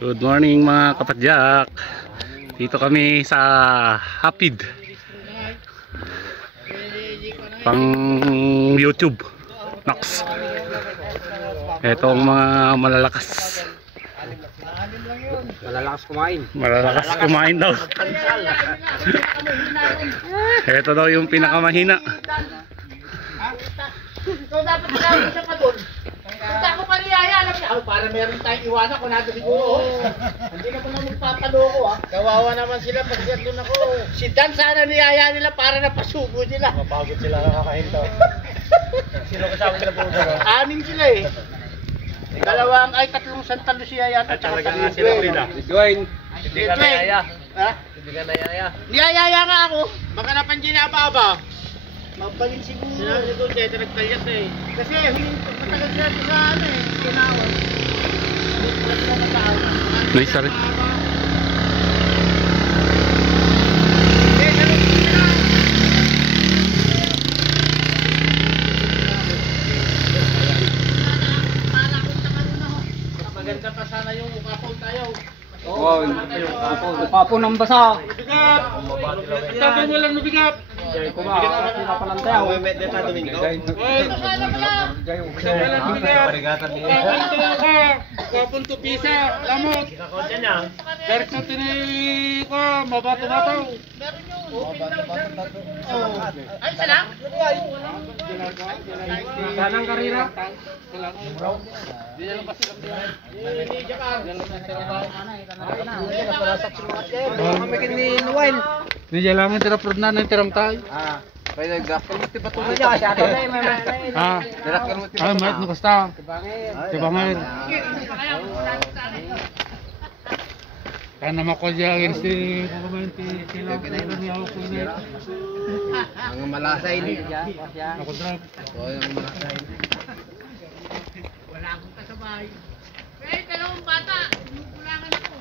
Good morning mga kapadyak. Dito kami sa Hapid pang YouTube Nox. Etong mga malalakas kumain daw. Ito daw yung pinakamahina. So dapat na siya pa doon. Punta ko pa niyaya, alam niya, para meron tayong iwanan ko na siguro. Hindi na ko na magpapaloko ah. Kawawa naman sila pag doon ako. Si Dan sana niyaya nila para napasubo nila. Mapagod sila nakakahinto. Sino kasama nila po doon? Anim sila eh. Dalawang ay tatlong Santa Lucia yata. At talaga nga sila Frida. Dwayne. Hindi ka nayaya. Ha? Hindi ka nayaya. Niyayaya nga ako. Baka napansin na ba? Mabalin siguro. Sinabi ko dito nagtalyas eh. Kasi matagal siya sa ano eh. Kinawan. Nice rin. Maganda pa sana yung ukapaw tayo. Wow, upapo ng basa. Bigat! Tagal mo lang nabigat! Kapunto pisa, lamot. Garit na tinay ko, mabato-bataw. Ay, isa lang? Sanang karira. Hindi lang yung tirapod na tirang tayo. Kaya nagdakal mo tiba tuloy siya. Ay, mayat no kasta. Tibangay. Kana makodya si pagkamanti sila niya ako ni. Ang malasay ni. Ako drop. Ang malasay. Wala akong kasabay. Eh, dalawang bata. Kulangan ako.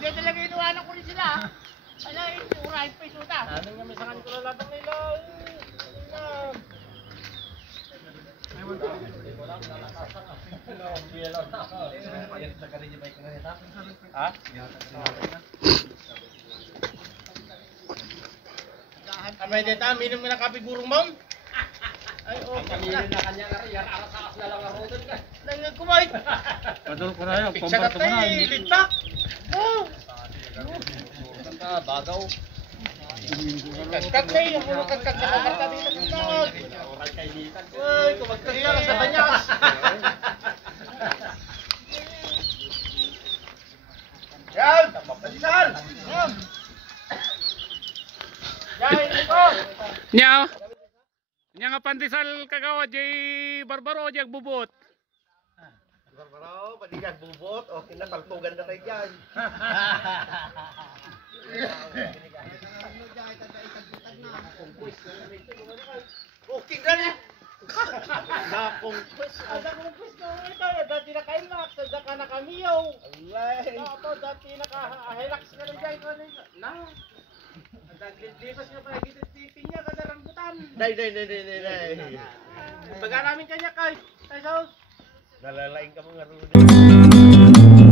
Hindi talaga inuwanan ko rin sila. Ala, urahin pa isuta. Anong nga may sakan ko na labang nila. Amay deta, minum na kape burung mom. Ay, oh, kamilin na kanya nga yan, arasakas na lang ako doon ka. Nang kumait. Padol ko na yun, Pigsagat na eh, litak. Oh. Bagaw. Kagkag na eh, ako kagkag na kagkag dito kagkag. Uy, kumagkag ka sa banyas. Yan, tapapalisan. Yan, ito. Nya. Nya nga pandesal kagawa jay barbaro jay bubot. Barbaro, balikan bubot. Okay na, palpugan na kayo dyan. Okay ka na. Nakongkwes. Nakongkwes ko ito. Dati na kayo max. Dati na kamiyaw. Ito, dati naka-relax ka rin dyan. Na. Lipas nga pa. Gititipin niya kada rambutan. Day. Pagka namin kanya kay. Tayo. Nalalaing ka mga rulo.